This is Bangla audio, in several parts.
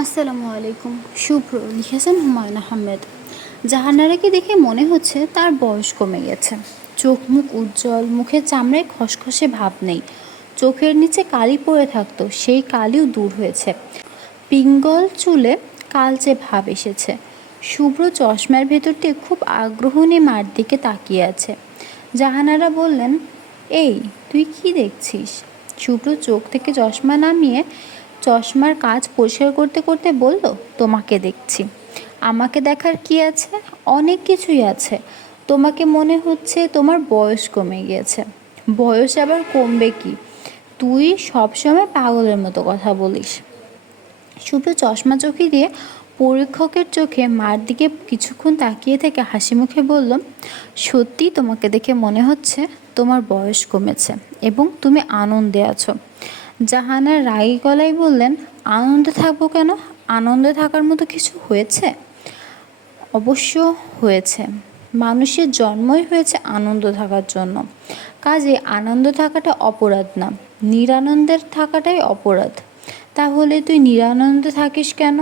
আসসালামু আলাইকুম। শুভ্র লিখেছেন হুমায়ুন আহমেদ। জাহানারাকে দেখে মনে হচ্ছে তার বয়স কমে গেছে। চোখ মুখ উজ্জ্বল, মুখের চামড়ায় খসখসে ভাব নেই। চোখের নিচে কালি পড়ে থাকতো, সেই কালিও দূর হয়েছে। পিঙ্গল চুলে কালচে ভাব এসেছে। শুভ্র চশমার ভেতর দিয়ে খুব আগ্রহ নিয়ে মার দিকে তাকিয়ে আছে। জাহানারা বললেন, এই তুই কি দেখছিস? শুভ্র চোখ থেকে চশমা নামিয়ে চশমার কাঁচ পরিষ্কার করতে করতে বলল, তোমাকে দেখছি। আমাকে দেখার কি আছে? অনেক কিছুই আছে। তোমাকে মনে হচ্ছে তোমার বয়স কমে গিয়েছে। বয়স আবার কমবে কি? তুই সবসময় পাগলের মতো কথা বলিস। শুভ্র চশমা চোখে দিয়ে পরীক্ষকের চোখে মার দিকে কিছুক্ষণ তাকিয়ে থেকে হাসি মুখে বলল, সত্যি তোমাকে দেখে মনে হচ্ছে তোমার বয়স কমেছে এবং তুমি আনন্দে আছো। জাহানার রাগী গলায় বললেন, আনন্দে থাকবো কেন? আনন্দে থাকার মতো কিছু হয়েছে? অবশ্য হয়েছে। মানুষের জন্মই হয়েছে আনন্দ থাকার জন্য। কাজে আনন্দ থাকাটা অপরাধ না, নিরানন্দের থাকাটাই অপরাধ। তাহলে তুই নিরানন্দে থাকিস কেন?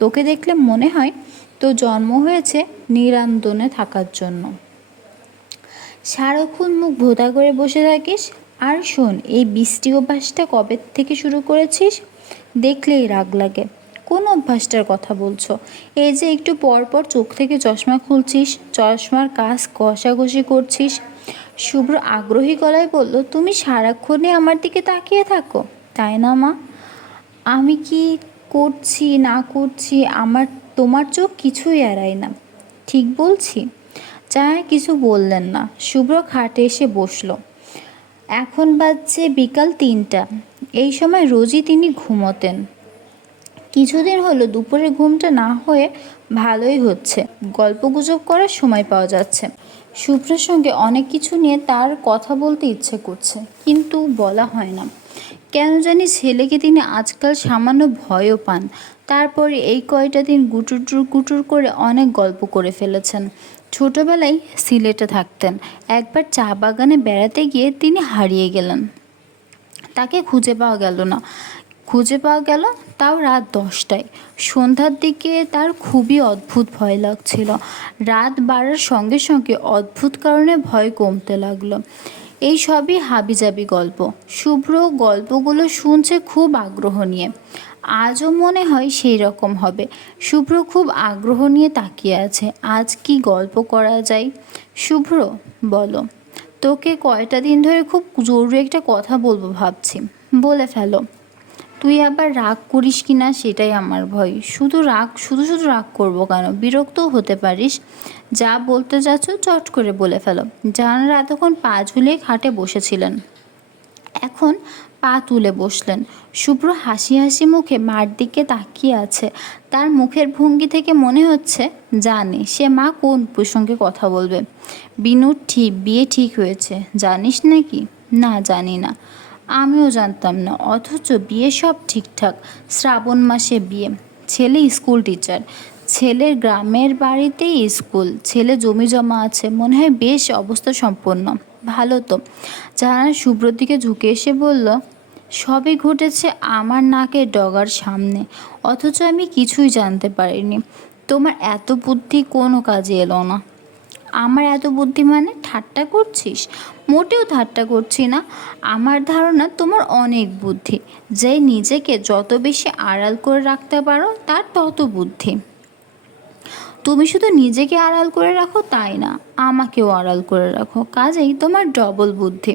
তোকে দেখলে মনে হয় তোর জন্ম হয়েছে নিরান্দনে থাকার জন্য। সারাক্ষণ মুখ ভোঁতা করে বসে থাকিস। আর শোন, এই বৃষ্টি অভ্যাসটা কবে থেকে শুরু করেছিস? দেখলেই রাগ লাগে। কোন অভ্যাসটার কথা বলছো? এই যে একটু পর পর চোখ থেকে চশমা খুলছিস, চশমার কাজ ঘষাঘষি করছিস। শুভ্র আগ্রহী গলায় বলল, তুমি সারাক্ষণই আমার দিকে তাকিয়ে থাকো, তাই না মা? আমি কি করছি না করছি তোমার চোখ কিছুই এড়ায় না। ঠিক বলছি? চায় কিছু বললেন না। শুভ্র খাটে এসে বসল। এখন বাজছে বিকাল 3টা। এই সময় রোজই তিনি ঘুমোতেন। কিছুদিন হলো দুপুরে ঘুমটা না হয়ে ভালোই হচ্ছে। গল্পগুজব করার সময় পাওয়া যাচ্ছে। শুভ্রের সঙ্গে অনেক কিছু নিয়ে তার কথা বলতে ইচ্ছে করছে, কিন্তু বলা হয় না। কেন জানি ছেলেকে তিনি আজকাল সামান্য ভয়ও পান। তারপরে এই কয়টা দিন গুটুর গুটুর করে অনেক গল্প করে ফেলেছেন। ছোটবেলায় সিলেটে থাকতেন। একবার চা বাগানে বেড়াতে গিয়ে তিনি হারিয়ে গেলেন। তাকে খুঁজে পাওয়া গেল না। খুঁজে পাওয়া গেল তাও রাত 10টায়। সন্ধ্যার দিকে তার খুবই অদ্ভুত ভয় লাগছিল। রাত বাড়ার সঙ্গে সঙ্গে অদ্ভুত কারণে ভয় কমতে লাগলো। এই সবই হাবিজাবি গল্প। শুভ্র গল্পগুলো শুনছে খুব আগ্রহ নিয়ে। আজও মনে হয় সেই রকম হবে। শুভ্র খুব আগ্রহ নিয়ে তাকিয়ে আছে। আজ কি গল্প করা যায়? শুভ্র, বলো। তোকে কয়টা দিন ধরে খুব জরুরি একটা কথা বলবো ভাবছি। বলে ফেলো। তুই আবার রাগ করিস কি না সেটাই আমার ভয়। শুধু শুধু রাগ করবো কেন? বিরক্তও হতে পারিস। যা বলতে চাচ্ছ চট করে বলে ফেলো। জাহানারা এতক্ষণ পা ঝুলিয়ে খাটে বসেছিলেন, এখন পা তুলে বসলেন। শুভ্র হাসি হাসি মুখে মার দিকে তাকিয়ে আছে। তার মুখের ভঙ্গি থেকে মনে হচ্ছে জানে সে মা কোন প্রসঙ্গে কথা বলবে। বিনুর বিয়ে ঠিক হয়েছে, জানিস নাকি? না, জানি না। আমিও জানতাম না, অথচ বিয়ে সব ঠিকঠাক। শ্রাবণ মাসে বিয়ে। ছেলে স্কুল টিচার। ছেলের গ্রামের বাড়িতেই স্কুল। ছেলে জমি জমা আছে, মনে হয় বেশ অবস্থা সম্পন্ন। ভালো তো। জাহানারা শুভ্রর দিকে ঝুঁকে এসে বলল, সবই ঘটেছে আমার নাকের ডগার সামনে, অথচ আমি কিছুই জানতে পারিনি। তোমার এত বুদ্ধি কোনো কাজে এলো না। আমার এত বুদ্ধি মানে? ঠাট্টা করছিস? মোটেও ঠাট্টা করছি না। আমার ধারণা তোমার অনেক বুদ্ধি। যে নিজেকে যত বেশি আড়াল করে রাখতে পারো তার তত বুদ্ধি। তুমি শুধু নিজেকে আড়াল করে রাখো তাই না, আমাকেও আড়াল করে রাখো। কাজেই তোমার ডবল বুদ্ধি।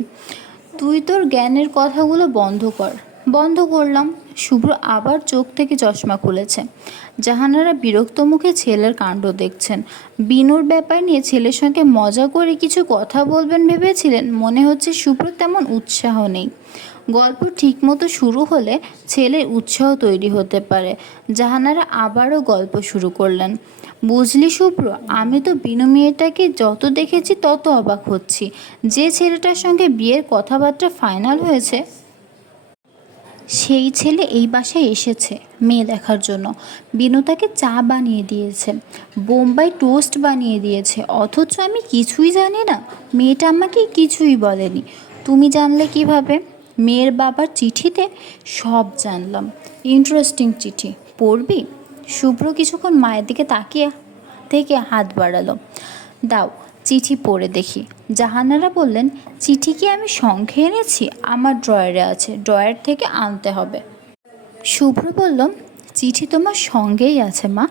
তুই তোর জ্ঞানের কথাগুলো বন্ধ কর। বন্ধ করলাম। শুভ্র আবার চোখ থেকে চশমা খুলেছে। জাহানারা বিরক্ত মুখে ছেলের কাণ্ড দেখছেন। বিনুর ব্যাপার নিয়ে ছেলের সঙ্গে মজা করে কিছু কথা বলবেন ভেবেছিলেন। মনে হচ্ছে শুভ্র তেমন উৎসাহ নেই। গল্প ঠিকমতো শুরু হলে ছেলের উৎসাহ তৈরি হতে পারে। জাহানারা আবারও গল্প শুরু করলেন। বুঝলি শুভ্র, আমি তো বিনু মেয়েটাকে যত দেখেছি তত অবাক হচ্ছি। যে ছেলেটার সঙ্গে বিয়ের কথাবার্তা ফাইনাল হয়েছে সেই ছেলে এই বাসায় এসেছে মেয়ে দেখার জন্য। বিনু তাকে চা বানিয়ে দিয়েছে, বোম্বাই টোস্ট বানিয়ে দিয়েছে, অথচ আমি কিছুই জানি না। মেয়েটা আমাকে কিছুই বলেনি। তুমি জানলে কিভাবে? মেয়ের বাবার চিঠিতে সব জানলাম। ইন্টারেস্টিং চিঠি, পড়বি? শুভ্র কিছুক্ষণ মায়ের দিকে তাকিয়ে থেকে হাত বাড়ালো। দাও, চিঠি পড়ে দেখি। জাহানারা বললেন, চিঠি কি আমি সঙ্গে এনেছি? আমার ড্রয়ারে আছে, ড্রয়ার থেকে আনতে হবে। শুভ্র বলল, চিঠি তোমার সঙ্গেই আছে মা,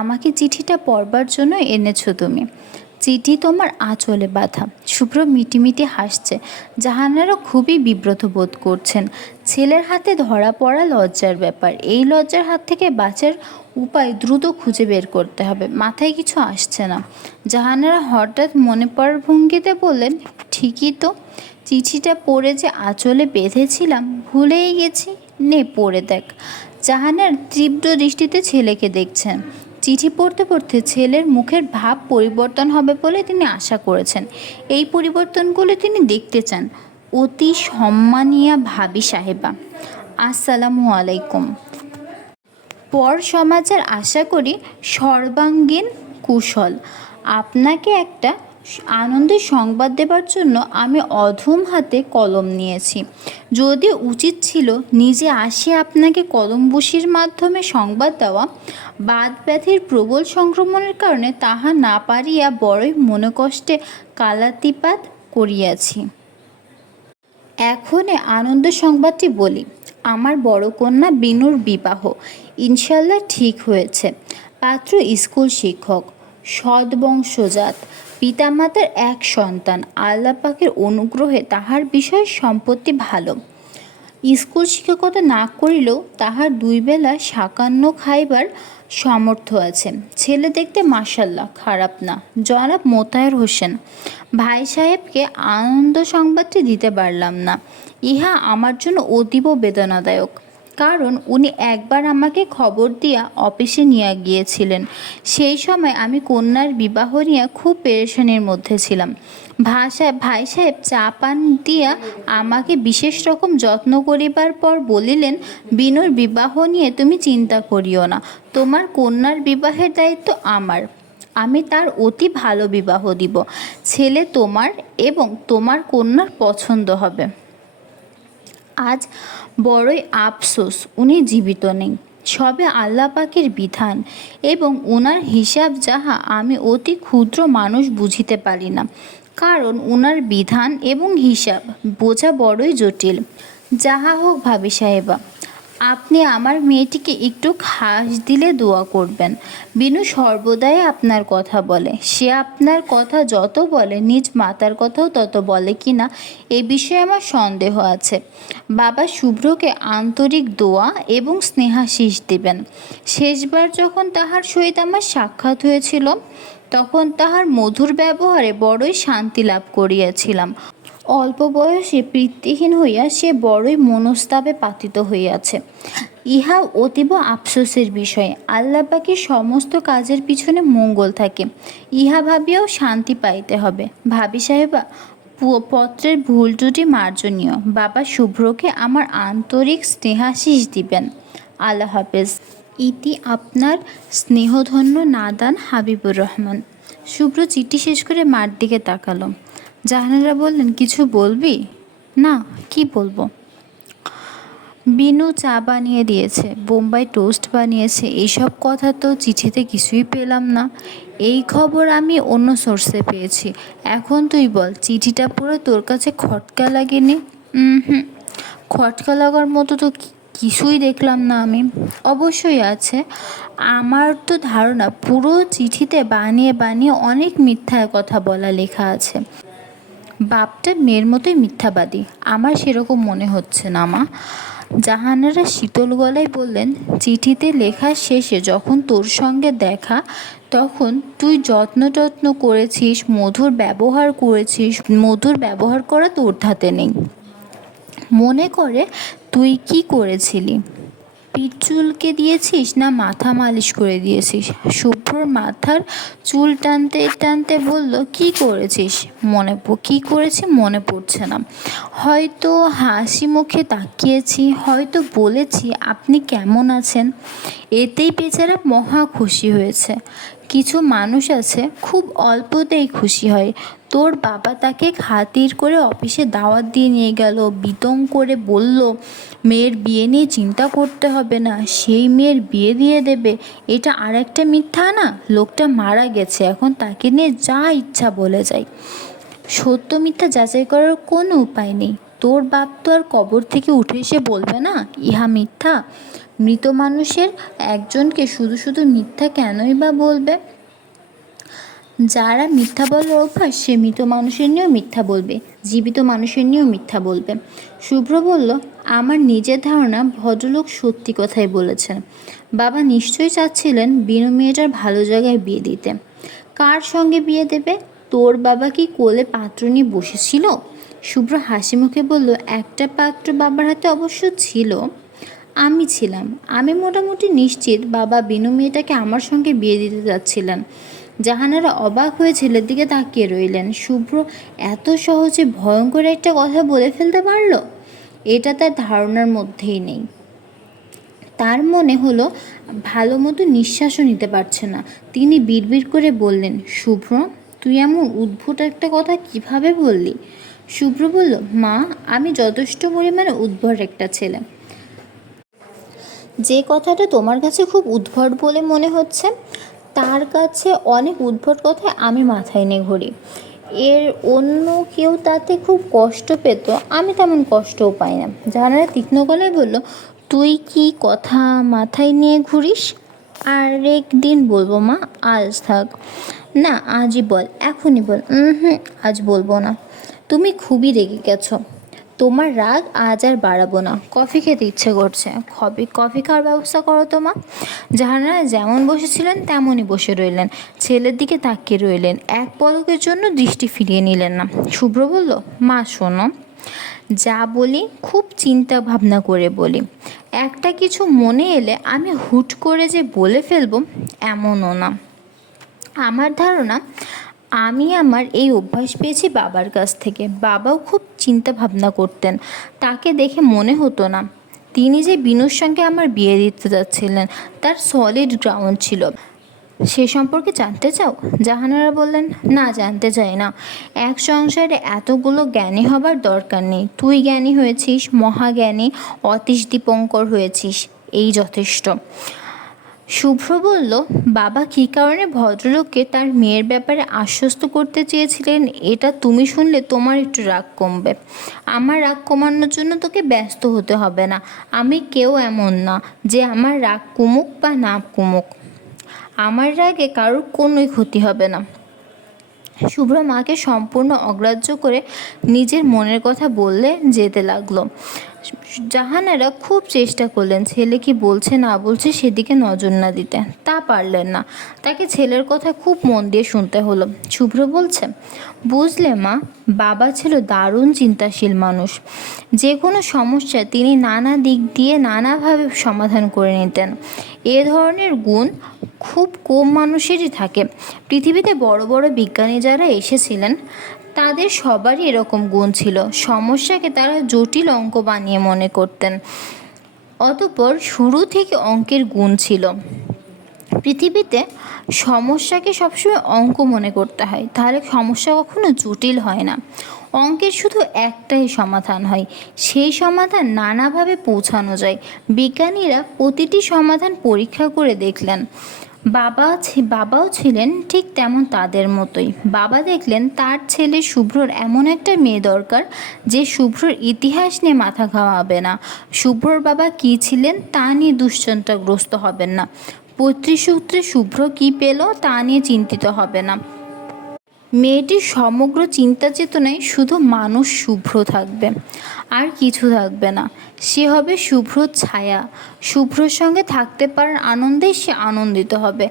আমাকে চিঠিটা পড়বার জন্য এনেছো তুমি। চিঠি তোমার আঁচলে বাঁধা। শুভ্র মিটিমিটি হাসছে। জাহানারা খুবই বিব্রত বোধ করছেন। ছেলের হাতে ধরা পড়া লজ্জার ব্যাপার, এই লজ্জার হাত থেকে বাঁচার উপায় দ্রুত খুঁজে বের করতে হবে। মাথায় কিছু আসছে না। জাহানারা হঠাৎ মনে পড়ার ভঙ্গিতে বললেন, ঠিকই তো, চিঠিটা পড়ে যে আঁচলে বেঁধেছিলাম ভুলেই গেছি, নে পড়ে দেখ। জাহানার তীব্র দৃষ্টিতে ছেলেকে দেখছেন। চিঠি পড়তে পড়তে ছেলের মুখের ভাব পরিবর্তন হবে বলে তিনি আশা করেছেন। এই পরিবর্তনগুলো তিনি দেখতে চান। অতি সম্মানিয়া ভাবি সাহেবা, আসসালামু আলাইকুম। পর সমাজের আশা করি সর্বাঙ্গীন কুশল। আপনাকে একটা আনন্দের সংবাদ দেবার জন্য আমি অধম হাতে কলম নিয়েছি। যদি উচিত ছিল নিজে আসি আপনাকে কলম বসির মাধ্যমে সংবাদ দেওয়া, বাত ব্যাধির প্রবল সংক্রমণের কারণে তাহা না পারিয়া বড়ই মনে কষ্টে কালাতিপাত করিয়াছি। এখন আনন্দ সংবাদটি বলি। আমার বড় কন্যা বিনুর বিবাহ ইনশাল্লাহ ঠিক হয়েছে। পাত্র স্কুল শিক্ষক, সদ্বংশজাত, পিতামাতার এক সন্তান। আল্লাহ পাকের অনুগ্রহে তাহার বিষয় সম্পত্তি ভালো। স্কুল শিক্ষকতা না করিলেও তাহার দুই বেলা সাকান্ন খাইবার সামর্থ্য আছে। ছেলে দেখতে মাশাল্লাহ খারাপ না। জনাব মোতায়ের হোসেন, ভাই সাহেবকে আনন্দ সংবাদটি দিতে পারলাম না। ইহা আমার জন্য অতীব বেদনাদায়ক, কারণ উনি একবার আমাকে খবর দিয়া অফিসে নিয়ে গিয়েছিলেন। সেই সময় আমি কন্যার বিবাহ নিয়ে খুব পেরেশানির মধ্যে ছিলাম। ভাই সাহেব চা পান দিয়া আমাকে বিশেষ রকম যত্ন করিবার পর বলিলেন, বিনুর বিবাহ নিয়ে তুমি চিন্তা করিও না, তোমার কন্যার বিবাহের দায়িত্ব আমার। আমি তার অতি ভালো বিবাহ দিব। ছেলে তোমার এবং তোমার কন্যার পছন্দ হবে। আজ বড়ই আফসোস উনি জীবিত নেই। সবে আল্লাহ পাকের বিধান এবং ওনার হিসাব যাহা আমি অতি ক্ষুদ্র মানুষ বুঝিতে পারি না, কারণ ওনার বিধান এবং হিসাব বোঝা বড়ই জটিল। যাহা হোক ভাবি সাহেবা, আপনি আমার মেয়েটিকে একটু খাস দিলে দোয়া করবেন। বিনু সর্বদাই আপনার কথা বলে। সে আপনার কথা যত বলে নিজ মাতার কথাও তত বলে কিনা এ বিষয়ে আমার সন্দেহ আছে। বাবা শুভ্রকে আন্তরিক দোয়া এবং স্নেহাশিস দিবেন। শেষবার যখন তাহার সহিত আমার সাক্ষাৎ হয়েছিল তখন তাহার মধুর ব্যবহারে বড়ই শান্তি লাভ করিয়াছিলাম। অল্প বয়সে পিতৃহীন হইয়া সে বড়ই মনস্তাপে পাতিত হইয়াছে। ইহা অতীব আফসোসের বিষয়। আল্লাহ পাকের সমস্ত কাজের পিছনে মঙ্গল থাকে, ইহা ভাবিয়াও শান্তি পাইতে হবে। ভাবি সাহেবা, পত্রের ভুল ত্রুটি মার্জনীয়। বাবা শুভ্রকে আমার আন্তরিক স্নেহাশিস দিবেন। আল্লাহ হাফেজ। ইতি আপনার স্নেহধন্য নাদান হাবিবুর রহমান। শুভ্র চিঠি শেষ করে মার দিকে তাকালো। জাহানারা বললেন, কিছু বলবি? না, কি বলবো? বিনু চা বানিয়ে দিয়েছে, বোম্বাই টোস্ট বানিয়েছে, এইসব কথা তো চিঠিতে কিছুই পেলাম না। এই খবর আমি অন্য সোর্সে পেয়েছি। এখন তুই বল, চিঠিটা পড়ে তোর কাছে খটকা লাগেনি? খটকা লাগার মতো তো কিছুই দেখলাম না আমি। অবশ্যই আছে। আমার তো ধারণা পুরো চিঠিতে বানিয়ে বানিয়ে অনেক মিথ্যা কথা বলা লেখা আছে। বাপটা মেয়ের মতোই মিথ্যাবাদী। আমার সেরকম মনে হচ্ছে না মা। জাহানারা শীতল গলায় বললেন, চিঠিতে লেখার শেষে যখন তোর সঙ্গে দেখা তখন তুই যত্ন করেছিস, মধুর ব্যবহার করেছিস। মধুর ব্যবহার করা তোর ধাতে নেই। মনে করে তুই কি করেছিলি? পিঠ চুলকে দিয়েছিস না মাথা মালিশ করে দিয়েছিস? শুভ্রর মাথার চুল টানতে টানতে বলল, কি করেছিস? কি করেছি মনে পড়ছে না। হয়তো হাসি মুখে তাকিয়েছি, হয়তো বলেছি আপনি কেমন আছেন। এতেই বেচারা মহা খুশি হয়েছে। কিছু মানুষ আছে খুব অল্পতেই খুশি হয়, তোর বাবা তাকে খাতির করে অফিসে দাওয়াত দিয়ে নিয়ে গেল, বিতং করে বলল মেয়ের বিয়ে নিয়ে চিন্তা করতে হবে না, সেই মেয়ের বিয়ে দিয়ে দেবে। এটা আর একটা মিথ্যা না? লোকটা মারা গেছে, এখন তাকে নিয়ে যা ইচ্ছা বলে যায়। সত্য মিথ্যা যাচাই করার কোনো উপায় নেই। তোর বাপ তো আর কবর থেকে উঠে এসে বলবে না ইহা মিথ্যা। মৃত মানুষের একজনকে শুধু শুধু মিথ্যা কেনই বা বলবে? যারা মিথ্যা বলার অভ্যাস, সে মৃত মানুষের নিয়েও মিথ্যা বলবে, জীবিত মানুষের নিয়েও মিথ্যা বলবে। শুভ্র বলল, আমার নিজের ধারণা ভদ্রলোক সত্যি কথাই বলেছেন। বাবা নিশ্চয়ই চাচ্ছিলেন বিনু মেয়েটার ভালো জায়গায় বিয়ে দিতে। কার সঙ্গে বিয়ে দেবে? তোর বাবা কি কোলে পাত্র নিয়ে বসেছিল? শুভ্র হাসি মুখে বলল, একটা পাত্র বাবার হাতে অবশ্য ছিল, আমি ছিলাম। আমি মোটামুটি নিশ্চিত বাবা বিনু মেয়েটাকে আমার সঙ্গে বিয়ে দিতে যাচ্ছিলেন। জাহানারা অবাক হয়ে ছেলের দিকে তাকিয়ে রইলেন। শুভ্র এত সহজে ভয়ঙ্কর একটা কথা বলে ফেলতে পারল, এটা তার ধারণার মধ্যেই নেই। তার মনে হলো ভালো মতো নিঃশ্বাসও নিতে পারছে না। তিনি বিড়বিড় করে বললেন, শুভ্র, তুই এমন উদ্ভট একটা কথা কিভাবে বললি? শুভ্র বলল, মা, আমি যথেষ্ট পরিমাণে উদ্ভট একটা ছেলে। যে কথাটা তোমার কাছে খুব উদ্ভট বলে মনে হচ্ছে, তার কাছে অনেক উদ্ভট কথা আমি মাথায় নিয়ে ঘুরি। এর অন্য কেউ তাতে খুব কষ্ট পেত, আমি তেমন কষ্টও পাই না। জাহানারা তীক্ষ্ণ গলায় বলল, তুই কি কথা মাথায় নিয়ে ঘুরিস? আরেক দিন বলবো মা, আজ থাক। না, আজই বল, এখনই বল। আজ বলবো না। তুমি খুবই রেগে গেছো। তোমার রাগ আজ আর বাড়াবো না। কফি খেতে ইচ্ছে করছে। কফি খাওয়ার ব্যবস্থা করো তো মা। জাহানারা যেমন বসেছিলেন তেমনই বসে রইলেন, ছেলের দিকে তাকিয়ে রইলেন, এক পলকের জন্য দৃষ্টি ফিরিয়ে নিলেন না। শুভ্র বলল, মা শোনো, যা বলি খুব চিন্তা ভাবনা করে বলি। একটা কিছু মনে এলে আমি হুট করে যে বলে ফেলবো এমনও না। আমার ধারণা আমি আমার এই অভ্যাস পেয়েছি বাবার কাছ থেকে। বাবাও খুব চিন্তা ভাবনা করতেন, তাকে দেখে মনে হতো না তিনি যে বিনুর সঙ্গে আমার বিয়ে দিতে যাচ্ছিলেন তার সলিড গ্রাউন্ড ছিল। সে সম্পর্কে জানতে চাও? জাহানারা বললেন, না, জানতে চাই না। এক সংসারে এতগুলো জ্ঞানী হবার দরকার নেই। তুই জ্ঞানী হয়েছিস, মহাজ্ঞানী, অতীশ দীপঙ্কর হয়েছিস, এই যথেষ্ট। শুভ্র বলল, বাবা কী কারণে ভদ্রলোককে তার মেয়ের ব্যাপারে আশ্বস্ত করতে চেয়েছিলেন, এটা তুমি শুনলে তোমার একটু রাগ কমবে। আমার রাগ কমানোর জন্য তোকে ব্যস্ত হতে হবে না। আমি কেউ এমন না যে আমার রাগ কমুক বা না কমুক, আমার রাগে কারোর কোনোই ক্ষতি হবে না। শুভ্র মাকে সম্পূর্ণ অগ্রাহ্য করে নিজের মনের কথা বললে যেতে লাগলো। জাহানারা খুব চেষ্টা করলেন ছেলে কি বলছে না বলছে সেদিকে নজর না দিতে, তা পারলেন না। তাকে ছেলের কথা খুব মন দিয়ে শুনতে হলো। শুভ্র বলছে, বুঝলে মা, বাবা ছিল দারুণ চিন্তাশীল মানুষ। যে কোনো সমস্যা তিনি নানা দিক দিয়ে নানাভাবে সমাধান করে নিতেন। এ ধরনের গুণ খুব কম মানুষেরই থাকে। পৃথিবীতে বড় বড় বিজ্ঞানী যারা এসেছিলেন তাদের সবারই এরকম গুণ ছিল। সমস্যাকে তারা জটিল অঙ্ক বানিয়ে মনে করতেন, অতঃপর শুরু থেকে অঙ্কের গুণ ছিল। পৃথিবীতে সমস্যাকে সবসময় অঙ্ক মনে করতে হয়, তাহলে সমস্যা কখনো জটিল হয় না। অঙ্কের শুধু একটাই সমাধান হয়, সেই সমাধান নানাভাবে পৌঁছানো যায়। বিজ্ঞানীরা প্রতিটি সমাধান পরীক্ষা করে দেখলেন। বাবাও ছিলেন ঠিক তেমন তাদের মতোই। বাবা দেখলেন তার ছেলে শুভ্রর এমন একটা মেয়ে দরকার যে শুভ্রর ইতিহাস নিয়ে মাথা ঘামাবে না। শুভ্রর বাবা কী ছিলেন তা নিয়ে দুশ্চিন্তাগ্রস্ত হবেন না। পৈতৃসূত্রে শুভ্র কী পেল তা নিয়ে চিন্তিত হবে না। মেয়েটির সমগ্র চিন্তা চেতনায় শুধু মানুষ শুভ্র থাকবে, আর কিছু থাকবে না। সে হবে শুভ্রর ছায়া। শুভ্রর সঙ্গে থাকতে পারার আনন্দে সে আনন্দিত হবে।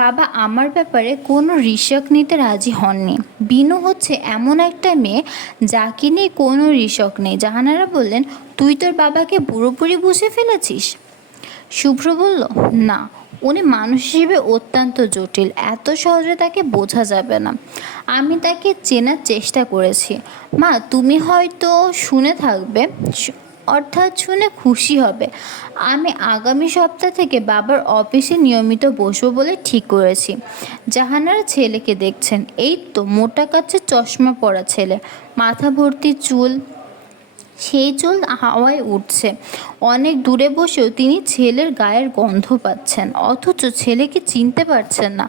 বাবা আমার ব্যাপারে কোনো রিস্ক নিতে রাজি হননি। বিনু হচ্ছে এমন একটা মেয়ে যাকে নিয়ে কোনো রিস্ক নেই। জাহানারা বললেন, তুই তোর বাবাকে পুরোপুরি বুঝে ফেলেছিস? শুভ্র বলল, না, উনি মানুষ হিসেবে অত্যন্ত জটিল, এত সহজে তাকে বোঝা যাবে না। আমি তাকে চেনার চেষ্টা করেছি। মা, তুমি হয়তো শুনে থাকবে অর্থাৎ শুনে খুশি হবে। আমি আগামী সপ্তাহ থেকে বাবার অফিসে নিয়মিত বসবো বলে ঠিক করেছি। জাহানারা ছেলেকে দেখছেন, এই তো মোটা কাচের চশমা পরা ছেলে, মাথা ভর্তি চুল, সেই চুল হাওয়ায় উঠছে। অনেক দূরে বসেও তিনি ছেলের গায়ের গন্ধ পাচ্ছেন, অথচ ছেলেকে চিনতে পারছেন না।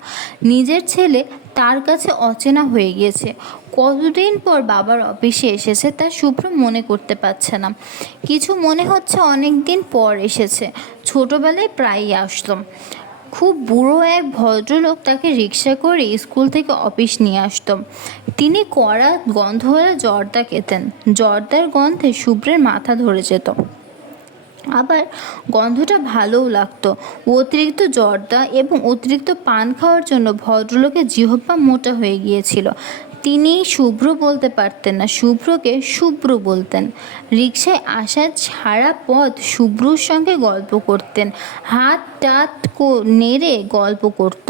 নিজের ছেলে তার কাছে অচেনা হয়ে গিয়েছে। কতদিন পর বাবার অফিসে এসেছে তা শুভ্র মনে করতে পারছে না। কিছু মনে হচ্ছে অনেক দিন পর এসেছে, ছোটবেলায় প্রায়ই আসতাম। খুব বুড়ো এক ভদ্রলোক তাকে রিকশা করে স্কুল থেকে অফিস নিয়ে আসতো। তিনি কড়া গন্ধওয়ালা জর্দা খেতেন। জর্দার গন্ধে শুভ্রের মাথা ধরে যেত, আবার গন্ধটা ভালোও লাগতো। অতিরিক্ত জর্দা এবং অতিরিক্ত পান খাওয়ার জন্য ভদ্রলোকের জিহ্বা মোটা হয়ে গিয়েছিল। তিনি শুভ্র বলতে পারতেন না, শুভ্রকে শুভ্র বলতেন। রিকশায় আসার সারা পথ শুভ্রর সঙ্গে গল্প করতেন, হাত টাত নেড়ে গল্প করত।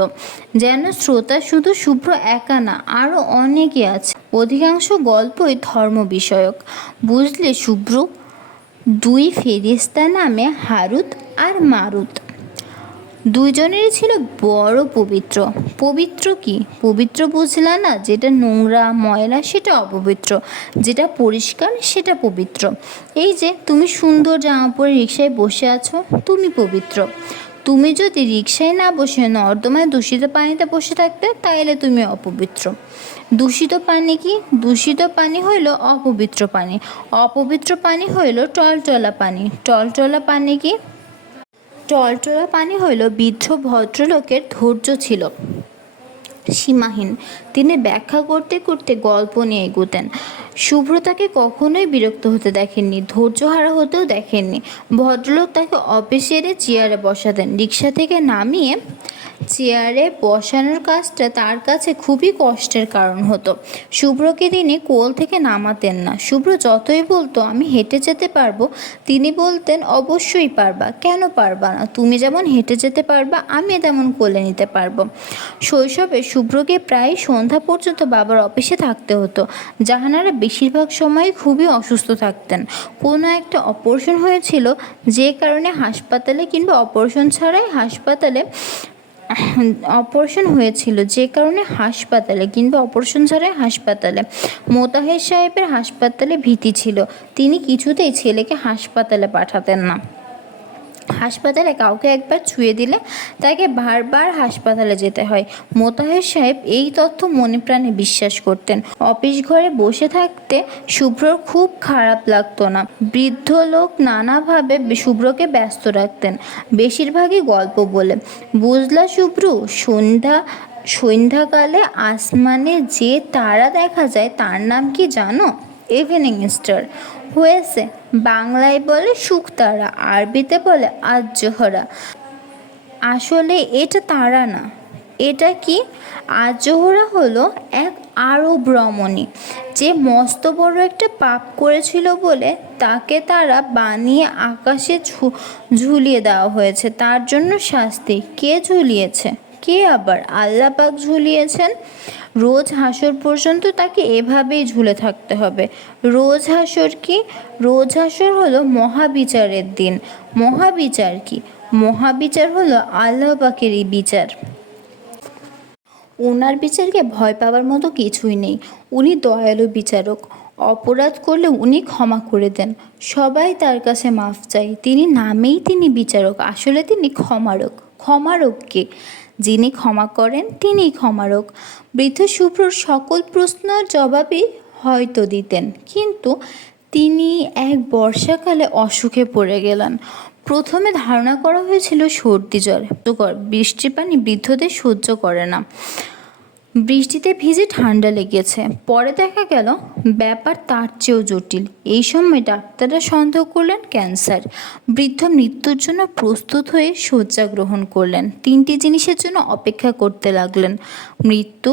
যেন শ্রোতা শুধু শুভ্র একা না, আরও অনেকে আছে। অধিকাংশ গল্পই ধর্ম বিষয়ক। বুঝলে শুভ্র, দুই ফেরেশতা নামে হারুত আর মারুত, দুইজনেরই ছিল বড় পবিত্র। পবিত্র কি? পবিত্র বুঝলা না? যেটা নোংরা ময়লা সেটা অপবিত্র, যেটা পরিষ্কার সেটা পবিত্র। এই যে তুমি সুন্দর জামা পরে রিকশায় বসে আছো, তুমি পবিত্র। তুমি যদি রিকশায় না বসে নর্দমায় দূষিত পানিতে বসে থাকতে, তাইলে তুমি অপবিত্র। দূষিত পানি কি? দূষিত পানি হইল অপবিত্র পানি, অপবিত্র পানি হইল টলটলা পানি। টলটলা পানি কি? টলটলা পানি হইল বৃদ্ধ ভদ্রলোকের ধৈর্য ছিল সীমাহীন। তিনি ব্যাখ্যা করতে করতে গল্প নিয়ে এগোতেন। শুভ্র তাকে কখনোই বিরক্ত হতে দেখেননি, ধৈর্যহারা হতেও দেখেননি। ভদ্রলোক তাকে অফিসের চেয়ারে বসাতেন। রিকশা থেকে নামিয়ে চেয়ারে বসানোর কাজটা তার কাছে খুবই কষ্টের কারণ হতো। শুভ্রকে তিনি কোল থেকে নামাতেন না। শুভ্র যতই বলতো আমি হেঁটে যেতে পারবো, তিনি বলতেন অবশ্যই পারবা, কেন পারবা না? তুমি যেমন হেঁটে যেতে পারবা, আমি তেমন কোলে নিতে পারবো। শৈশবে শুভ্রকে প্রায় সন্ধ্যা পর্যন্ত বাবার অফিসে থাকতে হতো। জাহানারা বেশিরভাগ সময় খুবই অসুস্থ থাকতেন। কোনো একটা অপারেশন হয়েছিল, যে কারণে হাসপাতালে কিংবা অপারেশন ছাড়াই হাসপাতালে অপারেশন হয়েছিল, যে কারণে হাসপাতালে কিংবা অপারেশন ছাড়াই হাসপাতালে। মোতাহের সাহেবের হাসপাতালে ভীতি ছিল, তিনি কিছুতেই ছেলেকে হাসপাতালে পাঠাতেন না। হাসপাতালে কাউকে একবার ছুঁয়ে দিলে তাকে বারবার হাসপাতালে যেতে হয়। মোতাহের সাহেব এই তথ্য মনে প্রাণে বিশ্বাস করতেন। অফিস ঘরে বসে থাকতে শুভ্রর খুব খারাপ লাগতো না। বৃদ্ধ লোক নানাভাবে শুভ্রকে ব্যস্ত রাখতেন, বেশিরভাগই গল্প বলে। বুঝলা শুভ্র, সন্ধ্যাকালে আসমানে যে তারা দেখা যায় তার নাম কি জানো? Evening star. হয়েছে, বাংলায় বলে শুকতারা, আরবিতে বলে আজ-জোহরা। আসলে এটা তারা না, এটা কি? আজ-জোহরা হলো এক আরব রমণী, যে মস্ত বড় একটা পাপ করেছিল বলে তাকে তারা বানিয়ে আকাশে ঝুলিয়ে দেওয়া হয়েছে। তার জন্য শাস্তি। কে ঝুলিয়েছে? কে আবার? আল্লাহ পাক ঝুলিয়েছেন। রোজ হাসর পর্যন্ত তাকে এভাবেই ঝুলে থাকতে হবে। রোজ হাসর কি? রোজ হাসর হলো মহাবিচারের দিন। মহাবিচার কি? মহাবিচার হলো আল্লাহ পাকেরই বিচার। ওনার বিচারকে ভয় পাওয়ার মতো কিছুই নেই। উনি দয়ালু বিচারক। অপরাধ করলে উনি ক্ষমা করে দেন। সবাই তার কাছে মাফ চায়। তিনি বিচারক, আসলে তিনি ক্ষমারক। ক্ষমারক কে? যিনি ক্ষমা করেন তিনিই ক্ষমারক। বৃদ্ধ শুভ্রর সকল প্রশ্নের জবাবই হয়তো দিতেন, কিন্তু তিনি এক বর্ষাকালে অসুখে পড়ে গেলেন। প্রথমে ধারণা করা হয়েছিল সর্দি জ্বর। বৃষ্টির পানি বৃদ্ধদের সহ্য করে না, বৃষ্টিতে ভিজে ঠান্ডা লেগেছে। পরে দেখা গেল ব্যাপার তার চেয়েও জটিল। এই সময় ডাক্তাররা সন্দেহ করলেন ক্যান্সার। বৃদ্ধ মৃত্যুর জন্য প্রস্তুত হয়ে শয্যা গ্রহণ করলেন। তিনটি জিনিসের জন্য অপেক্ষা করতে লাগলেন: মৃত্যু,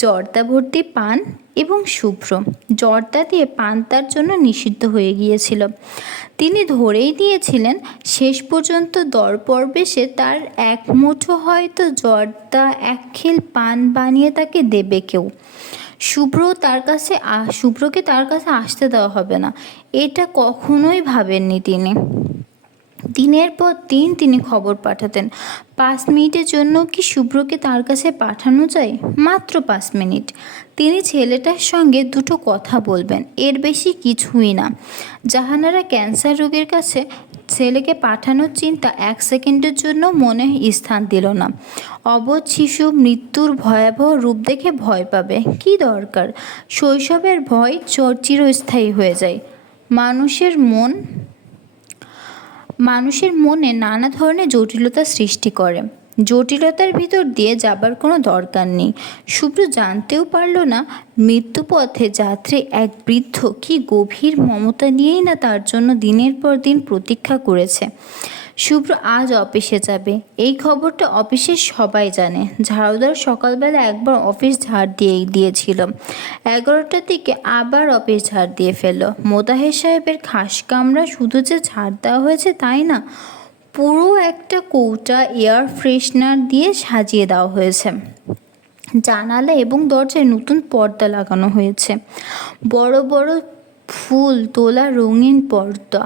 জর্দা ভর্তি পান এবং শুভ্র। জর্দা দিয়ে পান তার জন্য নিষিদ্ধ হয়ে গিয়েছিল। তিনি ধরেই দিয়েছিলেন শেষ পর্যন্ত দরপরবেশে তার এক মুঠো হয়তো জর্দা, এক খেল পান বানিয়ে তাকে দেবে কেউ। শুভ্রকে তার কাছে আসতে দেওয়া হবে না, এটা কখনোই ভাবেননি তিনি। দিনের পর দিন তিনি খবর পাঠাতেন। 5 মিনিটের জন্য কি শুভ্রকে তার কাছে পাঠানো যায়? মাত্র 5 মিনিট। তিনি ছেলেটার সঙ্গে দুটো কথা বলবেন, এর বেশি কিছুই না। জাহানারা ক্যান্সার রোগীর কাছে ছেলেকে পাঠানোর চিন্তা 1 সেকেন্ডের জন্য মনে স্থান দিল না। অবধ শিশু মৃত্যুর ভয়াবহ রূপ দেখে ভয় পাবে, কি দরকার? শৈশবের ভয় চিরস্থায়ী হয়ে যায়। মানুষের মনে নানা ধরনের জটিলতা সৃষ্টি করে। জটিলতার ভিতর দিয়ে যাবার কোনো দরকার নেই। শুভ্র জানতেও পারল না মৃত্যুপথে যাত্রী এক বৃদ্ধ কি গভীর মমতা নিয়েই না তার জন্য দিনের পর দিন প্রতীক্ষা করেছে। শুভ্র আজ অফিসে যাবে, এই খবরটা অফিসের সবাই জানে। ঝাড়ুদার সকালবেলা একবার অফিস ঝাড় দিয়েছিল, 11টার দিকে আবার অফিস ঝাড় দিয়ে ফেলল। মোতাহের সাহেবের খাস কামরা শুধু যে ঝাড় দেওয়া হয়েছে তাই না, পুরো একটা কৌটা এয়ার ফ্রেশনার দিয়ে সাজিয়ে দেওয়া হয়েছে। জানালা এবং দরজায় নতুন পর্দা লাগানো হয়েছে, বড় বড় ফুল তোলা রঙিন পর্দা।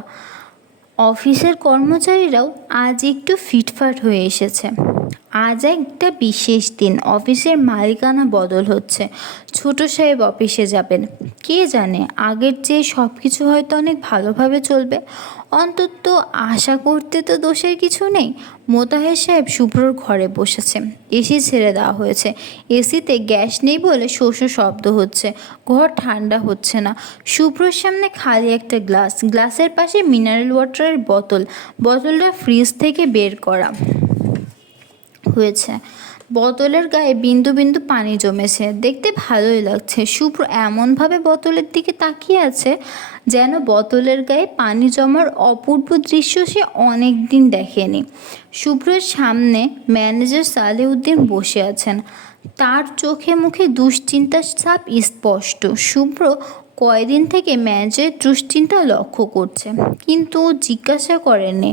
অফিসের কর্মচারীরাও আজ একটু ফিটফাট হয়ে এসেছে। আজ একটা বিশেষ দিন, অফিসের মালিকানা বদল হচ্ছে। ছোট সাহেব অফিসে যাবেন। কে জানে, আগের চেয়ে সব কিছু হয়তো অনেক ভালোভাবে চলবে। অন্তত আশা করতে তো দোষের কিছু নেই। মোতাহের সাহেব শুভ্রর ঘরে বসেছে। এসি ছেড়ে দেওয়া হয়েছে। এসিতে গ্যাস নেই বলে শোষো শব্দ হচ্ছে, ঘর ঠান্ডা হচ্ছে না। শুভ্রর সামনে খালি একটা গ্লাস, গ্লাসের পাশে মিনারেল ওয়াটারের বোতলটা ফ্রিজ থেকে বের করা হয়েছে। বোতলের গায়ে বিন্দু বিন্দু পানি জমেছে, দেখতে ভালোই লাগছে। শুভ্র এমনভাবে বোতলের দিকে তাকিয়ে আছে যেন বোতলের গায়ে পানি জমার অপূর্ব দৃশ্য সে অনেক দিন দেখেনি। শুভ্রের সামনে ম্যানেজার সালেউদ্দিন বসে আছেন, তার চোখে মুখে দুশ্চিন্তার ছাপ স্পষ্ট। শুভ্র কয়দিন থেকে ম্যানেজারের দুশ্চিন্তা লক্ষ্য করছে, কিন্তু জিজ্ঞাসা করেননি।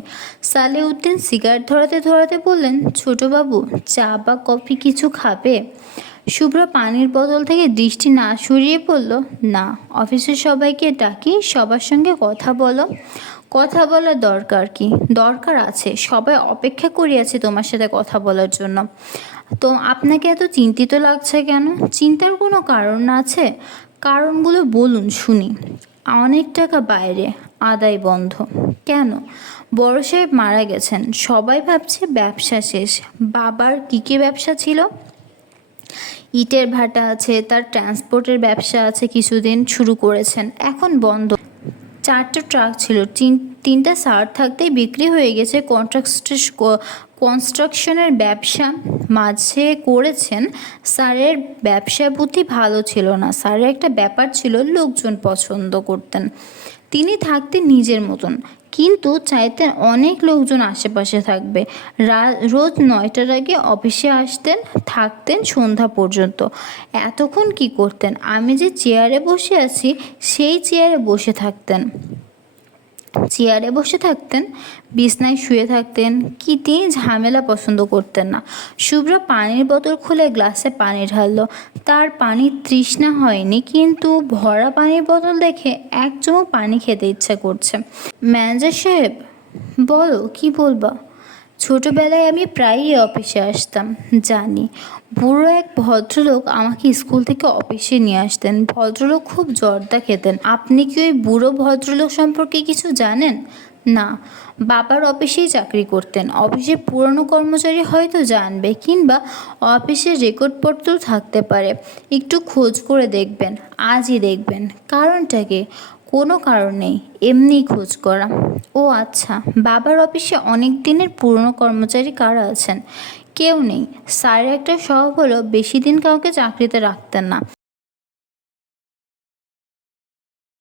সালেউদ্দিন সিগারেট ধরাতে ধরাতে বললেন, ছোটবাবু চা বা কফি কিছু খাবে? শুভ্র পানির বোতল থেকে দৃষ্টি না সরিয়ে বলল, না, অফিসের সবাইকে ডাকি, সবার সঙ্গে কথা বলো। কথা বলার দরকার কি? দরকার আছে, সবাই অপেক্ষা করিয়াছে তোমার সাথে কথা বলার জন্য। তো আপনাকে এত চিন্তিত লাগছে কেন? চিন্তার কোনো কারণ আছে? কারণগুলো বলুন শুনি। অনেক টাকা বাইরে, আদায় বন্ধ। কেন? বড় সাহেব মারা গেছেন, সবাই ভাবছে ব্যবসা শেষ। বাবার কী ব্যবসা ছিল? ইটের ভাটা আছে, তার ট্রান্সপোর্টের ব্যবসা আছে, কিছুদিন শুরু করেছেন, এখন বন্ধ। 4টা ট্রাক ছিল, 3টা সার থাকতেই বিক্রি হয়ে গেছে। কনস্ট্রাকশনের ব্যবসা মাঝে করেছেন। স্যারের ব্যবসা বুদ্ধি ভালো ছিল না। স্যারের একটা ব্যাপার ছিল, লোকজন পছন্দ করতেন। তিনি থাকতেন নিজের মতন, কিন্তু চাইতেন অনেক লোকজন আশেপাশে থাকবে। রোজ 9টার আগে অফিসে আসতেন, থাকতেন সন্ধ্যা পর্যন্ত। এতক্ষণ কি করতেন? আমি যে চেয়ারে বসে আছি সেই চেয়ারে বসে থাকতেন। বিছনায় শুয়ে থাকতেন। কি তিনি ঝামেলা পছন্দ করতেন না। শুভ্র পানির বোতল খুলে গ্লাসে পানি ঢালল। তার পানির তৃষ্ণা হয়নি, কিন্তু ভরা পানির বোতল দেখে এক চুমুক পানি খেতে ইচ্ছা করছে। ম্যানেজার সাহেব, বলো, কি বলবা? ছোটবেলায় আমি প্রায়ই অফিসে আসতাম। জানি। বুড়ো এক ভদ্রলোক আমাকে স্কুল থেকে অফিসে নিয়ে আসতেন। ভদ্রলোক খুব জর্দা খেতেন। আপনি কি ওই বুড়ো ভদ্রলোক সম্পর্কে কিছু জানেন? না, বাবার অফিসেই চাকরি করতেন। অফিসের পুরনো কর্মচারী হয়তো জানবে, কিংবা অফিসের রেকর্ডপত্র থাকতে পারে। একটু খোঁজ করে দেখবেন, আজই দেখবেন। কারণটা কি? কোনো কারণ নেই, এমনিই খোঁজ করা। ও আচ্ছা, বাবার অফিসে অনেক দিনের পুরনো কর্মচারী কারা আছেন? কেউ নেই। স্যারের একটা স্বভাব হলো বেশি দিন কাউকে চাকরিতে রাখতেন না।